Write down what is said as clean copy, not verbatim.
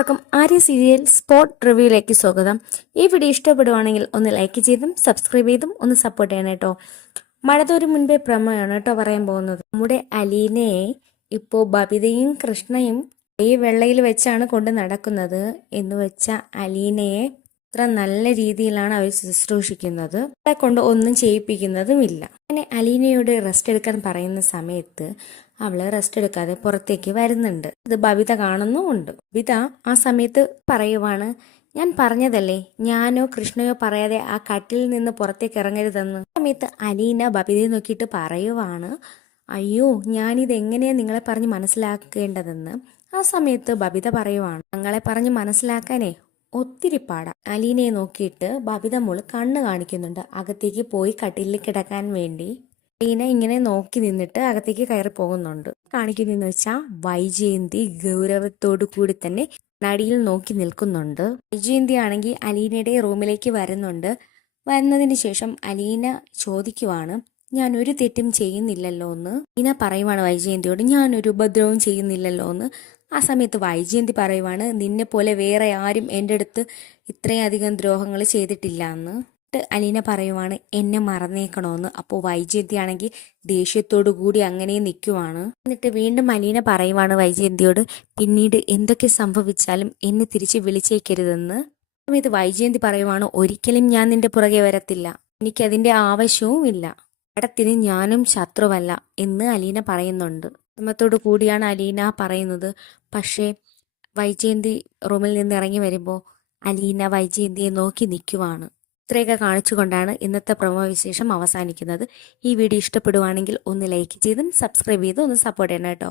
എല്ലാവർക്കും Arya serial spot റിവ്യൂയിലേക്ക് സ്വാഗതം. ഈ വീഡിയോ ഇഷ്ടപ്പെടുവാണെങ്കിൽ ഒന്ന് ലൈക്ക് ചെയ്തും സബ്സ്ക്രൈബ് ചെയ്തും ഒന്ന് സപ്പോർട്ട് ചെയ്യണം കേട്ടോ. മഴ തോരും മുൻപേ പ്രമോയാണ് കേട്ടോ പറയാൻ പോകുന്നത്. നമ്മുടെ അലീനയെ ഇപ്പോൾ ബബിതയും കൃഷ്ണയും ഈ വെള്ളയിൽ വെച്ചാണ് കൊണ്ട് നടക്കുന്നത്. എന്ന് വെച്ചാൽ അലീനയെ അത്ര നല്ല രീതിയിലാണ് അവർ ശുശ്രൂഷിക്കുന്നത്. അവളെ കൊണ്ട് ഒന്നും ചെയ്യിപ്പിക്കുന്നതുമില്ല. അങ്ങനെ അലീനയോട് റെസ്റ്റ് എടുക്കാൻ പറയുന്ന സമയത്ത് അവള് റെസ്റ്റ് എടുക്കാതെ പുറത്തേക്ക് വരുന്നുണ്ട്. ഇത് ബബിത കാണുന്നുമുണ്ട്. ബബിത ആ സമയത്ത് പറയുവാണ്, ഞാൻ പറഞ്ഞതല്ലേ ഞാനോ കൃഷ്ണയോ പറയാതെ ആ കട്ടിൽ നിന്ന് പുറത്തേക്ക് ഇറങ്ങരുതെന്ന്. ആ സമയത്ത് അലീന ബബിതയെ നോക്കിയിട്ട് പറയുവാണ്, അയ്യോ ഞാനിത് എങ്ങനെയാ നിങ്ങളെ പറഞ്ഞ് മനസ്സിലാക്കേണ്ടതെന്ന്. ആ സമയത്ത് ബബിത പറയുവാണ്, ഞങ്ങളെ പറഞ്ഞ് മനസ്സിലാക്കാനേ ഒത്തിരി പാടാ. അലീനയെ നോക്കിയിട്ട് ബബിത മോള് കണ്ണ് കാണിക്കുന്നുണ്ട് അകത്തേക്ക് പോയി കട്ടിലിൽ കിടക്കാൻ വേണ്ടി. അലീന ഇങ്ങനെ നോക്കി നിന്നിട്ട് അകത്തേക്ക് കയറി പോകുന്നുണ്ട്. കാണിക്കുന്നതെന്ന് വെച്ചാൽ വൈജയന്തി ഗൗരവത്തോടു കൂടി തന്നെ നടിയിൽ നോക്കി നിൽക്കുന്നുണ്ട്. വൈജയന്തി ആണെങ്കിൽ അലീനയുടെ റൂമിലേക്ക് വരുന്നുണ്ട്. വരുന്നതിന് ശേഷം അലീന ചോദിക്കുവാണ്, ഞാൻ ഒരു തെറ്റും ചെയ്യുന്നില്ലല്ലോ എന്ന്. അലീന പറയുവാണ് വൈജയന്തിയോട്, ഞാനൊരു ഉപദ്രവവും ചെയ്യുന്നില്ലല്ലോ എന്ന്. ആ സമയത്ത് വൈജയന്തി പറയുവാണ്, നിന്നെ പോലെ വേറെ ആരും എൻ്റെ അടുത്ത് ഇത്രയും അധികം ദ്രോഹങ്ങൾ ചെയ്തിട്ടില്ല എന്ന്. അലീന പറയുവാണ്, എന്നെ മറന്നേക്കണോന്ന്. അപ്പോൾ വൈജയന്തി ആണെങ്കിൽ ദേഷ്യത്തോടു കൂടി അങ്ങനെ നിൽക്കുവാണ്. എന്നിട്ട് വീണ്ടും അലീന പറയുവാണ് വൈജയന്തിയോട്, പിന്നീട് എന്തൊക്കെ സംഭവിച്ചാലും എന്നെ തിരിച്ച് വിളിച്ചേക്കരുതെന്ന്. സമയത്ത് വൈജയന്തി പറയുവാണ്, ഒരിക്കലും ഞാൻ നിന്റെ പുറകെ വരത്തില്ല, എനിക്കതിൻ്റെ ആവശ്യവും ഇല്ല, പടത്തിന് ഞാനും ശത്രുവല്ല എന്ന് അലീന പറയുന്നുണ്ട്. വിഷമത്തോടു കൂടിയാണ് അലീന പറയുന്നത്. പക്ഷേ വൈജയന്തി റൂമിൽ നിന്ന് ഇറങ്ങി വരുമ്പോൾ അലീന വൈജയന്തിയെ നോക്കി നിൽക്കുവാണ്. ഇത്രയൊക്കെ കാണിച്ചുകൊണ്ടാണ് ഇന്നത്തെ പ്രൊമോ വിശേഷം അവസാനിക്കുന്നത്. ഈ വീഡിയോ ഇഷ്ടപ്പെടുവാണെങ്കിൽ ഒന്ന് ലൈക്ക് ചെയ്തും സബ്സ്ക്രൈബ് ചെയ്തും ഒന്ന് സപ്പോർട്ട് ചെയ്യണം കേട്ടോ.